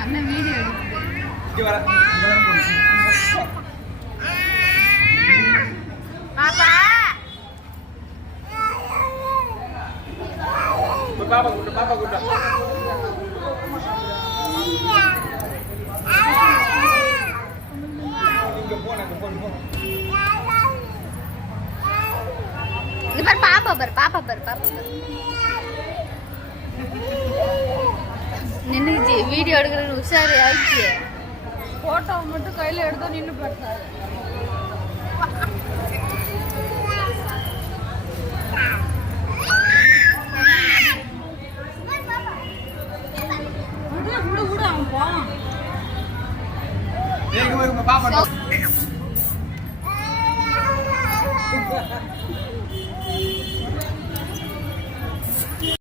அண்ணன் வீடியோ பாப்பா பாப்பா கூட்ட பாப்பா கூட்ட பாப்பா பாரு பாப்பா பாரு பாப்பா நின்னுச்சு வீடியோ எடுக்கிறது உஷாரு ஆயிடுச்சு போட்டோ மட்டும் கையில எடுத்தோம் நின்று பார்த்தாரு பாப்பா